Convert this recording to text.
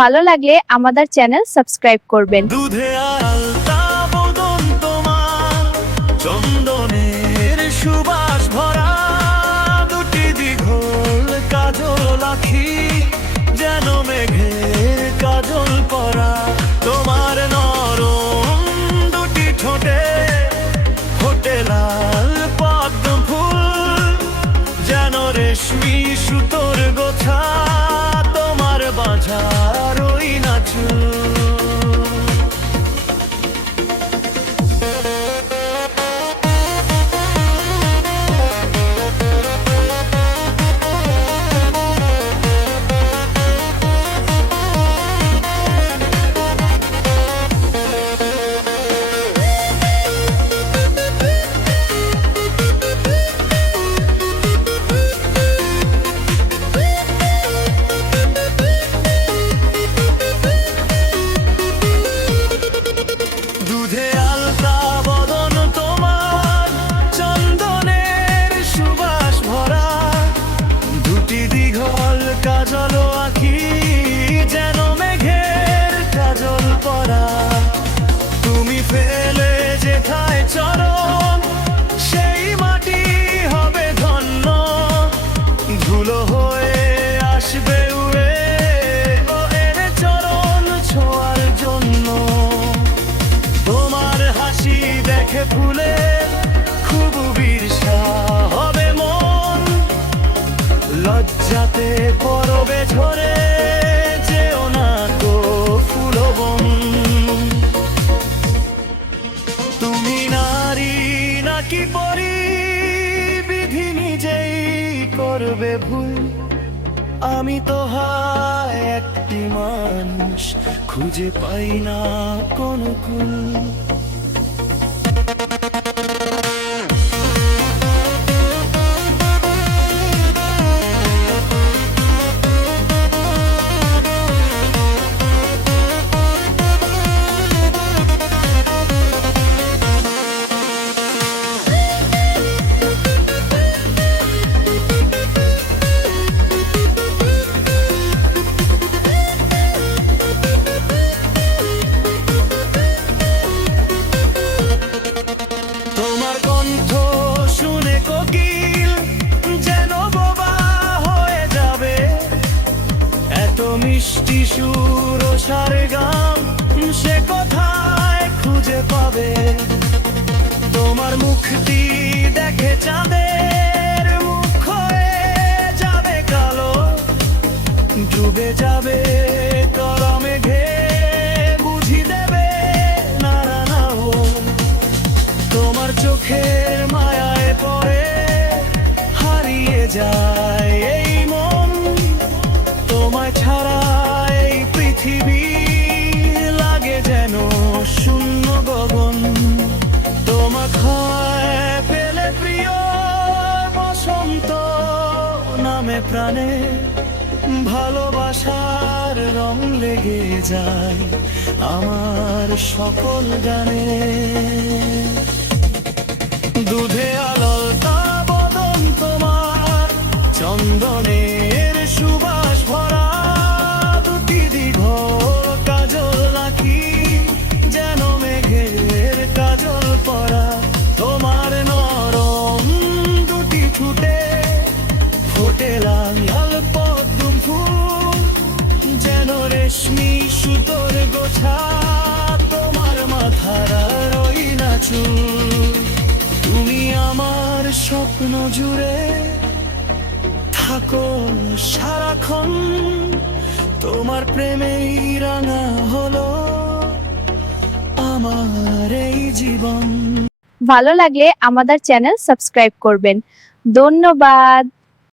ভালো লাগলে আমাদের চ্যানেল সাবস্ক্রাইব করবেন। দুধে আলতা বদন তোমার, চন্দনের সুবাস ভরা, দুটি দীঘল কাজল আখি, যেন মেঘের কাজল পরা। তোমার নরম দুটি ঠোঁটে ফোটে লাল পদ্ম ফুল, যেন রেশমি সুতোর গোছা, তোমার বাঁঝার ওই নাচুল। দুধে আলতা বদন তোমার, চন্দনের সুবাস ভরা, দুটি দীঘল কাজল আখি, যেন মেঘের কাজল পরা। তুমি ফেলে যেথায় চরণ, সেই মাটি হবে ধন্য, ধুলো হয়ে আসবে উড়ে ও এর চরণ ছোঁয়ার জন্য। তোমার হাসি দেখে ফুলে খুব ঈর্ষা হবে মন, লজ্জাতে পরবে ঝরে যেও না গো ফুলবন। তুমি নারী নাকি পরি, বিধি নিজেই করবে ভুল। আমি তো হায় একটি মানুষ, খুঁজে পাই না কোনো কুল। তোমার কণ্ঠ শুনে কোকিল যেন বোবা হয়ে যাবে, এত মিষ্টি সুর ও সারেগাম সে কোথায় খুঁজে পাবে। তোমার মুখটি দেখে চাঁদের মুখ হয়ে যাবে কালো, ডুবে যাবে কালো মেঘে, বুঝি দেবে না না ও। তোমার চোখের মায়ায় পড়ে হারিয়ে যায় এই মন, তোমায় ছাড়া এই পৃথিবী লাগে যেন শূন্য গগন। তোমায় পেলে প্রিয় বসন্ত নামে প্রাণে, ভালোবাসার রং লেগে যায় আমার সকল গানে। দুধে আলতা বদন তোমার, চন্দনের সুবাস ভরা, দুটি দীঘল কাজল আখি, যেন মেঘের কাজল পরা। তোমার নরম দুটি ঠোঁটে ফোটে লাল লাল পদ্ম ফুল, যেন রেশমি সুতোর গোছা, তোমার মাথার ওই নাচুল। তুমি আমার স্বপ্ন জুড়ে থাকো সারাক্ষণ, তোমার প্রেমেই রাঙা হলো আমার এই জীবন। ভালো লাগলে আমাদের চ্যানেল সাবস্ক্রাইব করবেন। ধন্যবাদ।